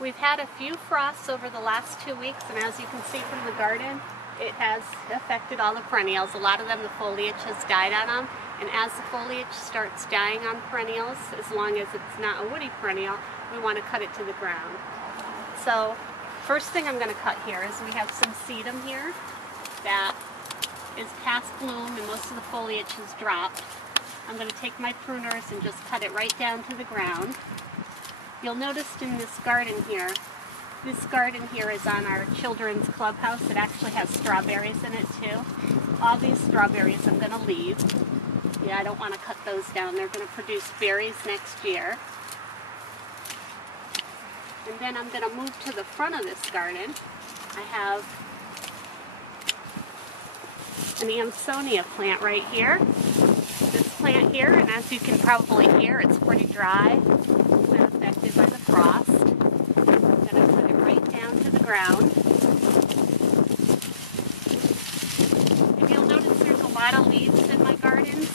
We've had a few frosts over the last 2 weeks, and as you can see from the garden, it has affected all the perennials. A lot of them, the foliage has died on them, and as the foliage starts dying on perennials, as long as it's not a woody perennial, we want to cut it to the ground. So, first thing I'm going to cut here is we have some sedum here that is past bloom and most of the foliage has dropped. I'm going to take my pruners and just cut it right down to the ground. You'll notice in this garden here is on our children's clubhouse. It actually has strawberries in it too. All these strawberries I'm going to leave. Yeah, I don't want to cut those down. They're going to produce berries next year. And then I'm going to move to the front of this garden. I have an Amsonia plant right here. This plant here, and as you can probably hear, it's pretty dry. It's been affected by the frost. I'm going to put it right down to the ground. And you'll notice there's a lot of leaves in my gardens.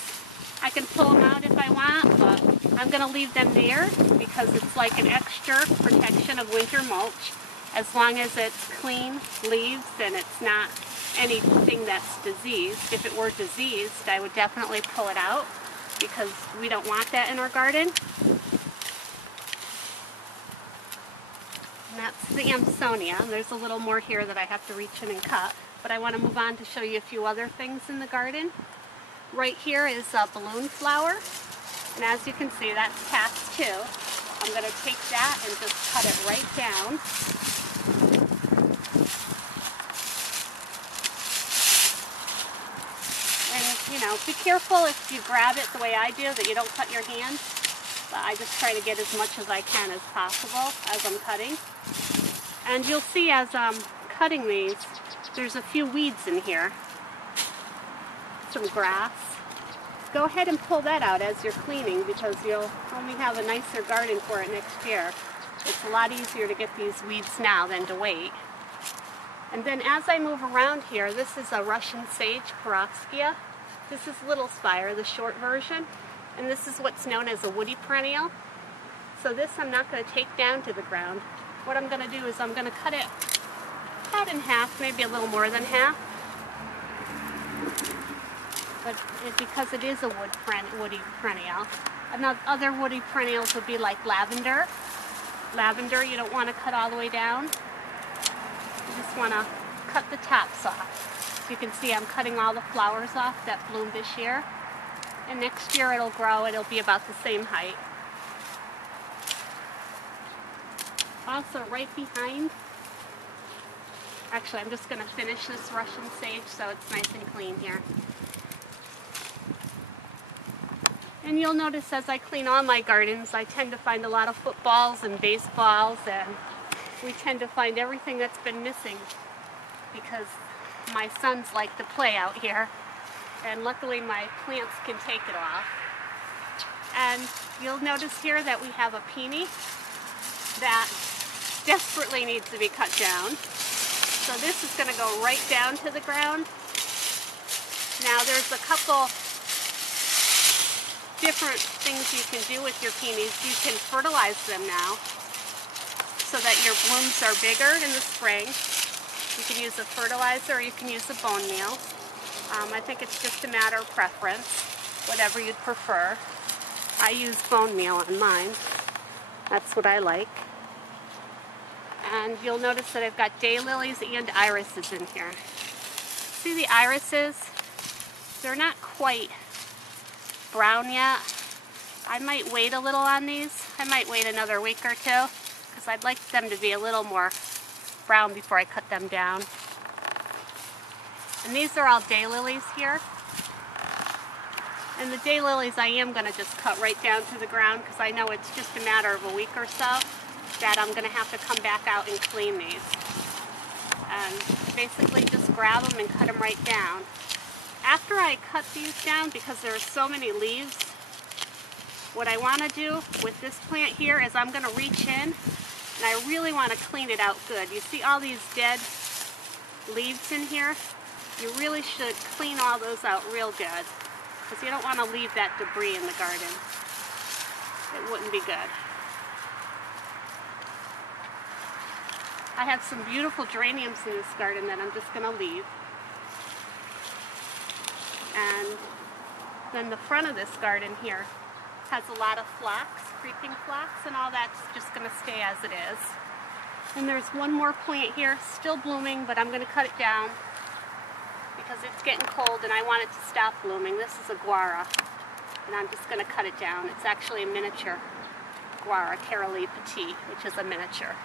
I can pull them out if I want, but I'm going to leave them there because it's like an extra protection of winter mulch. As long as it's clean leaves and it's not anything that's diseased. If it were diseased, I would definitely pull it out because we don't want that in our garden. And that's the Amsonia. And there's a little more here that I have to reach in and cut, but I want to move on to show you a few other things in the garden. Right here is a balloon flower, and as you can see, that's past too. I'm going to take that and just cut it right down. You know, be careful if you grab it the way I do that you don't cut your hand. But I just try to get as much as I can as possible as I'm cutting. And you'll see as I'm cutting these, there's a few weeds in here. Some grass. Go ahead and pull that out as you're cleaning because you'll only have a nicer garden for it next year. It's a lot easier to get these weeds now than to wait. And then as I move around here, this is a Russian sage, Parokya. This is Little Spire, the short version, and this is what's known as a woody perennial. So this I'm not going to take down to the ground. What I'm going to do is I'm going to cut it about in half, maybe a little more than half. But because it is a woody perennial. Other woody perennials would be like lavender. Lavender you don't want to cut all the way down. You just want to cut the tops off. So you can see I'm cutting all the flowers off that bloomed this year. And next year it'll grow, it'll be about the same height. Also right behind, actually I'm just going to finish this Russian sage so it's nice and clean here. And you'll notice as I clean all my gardens, I tend to find a lot of footballs and baseballs, and we tend to find everything that's been missing because my sons like to play out here, and luckily my plants can take it off. And you'll notice here that we have a peony that desperately needs to be cut down. So this is going to go right down to the ground. Now there's a couple different things you can do with your peonies. You can fertilize them now so that your blooms are bigger in the spring. You can use a fertilizer or you can use a bone meal. I think it's just a matter of preference, whatever you'd prefer. I use bone meal on mine. That's what I like. And you'll notice that I've got daylilies and irises in here. See the irises? They're not quite brown yet. I might wait a little on these. I might wait another week or two because I'd like them to be a little more brown before I cut them down. And these are all daylilies here. And the daylilies I am going to just cut right down to the ground because I know it's just a matter of a week or so that I'm going to have to come back out and clean these. And basically just grab them and cut them right down. After I cut these down, because there are so many leaves, what I want to do with this plant here is I'm going to reach in and I really want to clean it out good. You see all these dead leaves in here? You really should clean all those out real good because you don't want to leave that debris in the garden. It wouldn't be good. I have some beautiful geraniums in this garden that I'm just going to leave. And then the front of this garden here has a lot of phlox, creeping phlox, and all that's just going to stay as it is. And there's one more plant here, still blooming, but I'm going to cut it down because it's getting cold and I want it to stop blooming. This is a guara, and I'm just going to cut it down. It's actually a miniature guara, Carolee Petit, which is a miniature.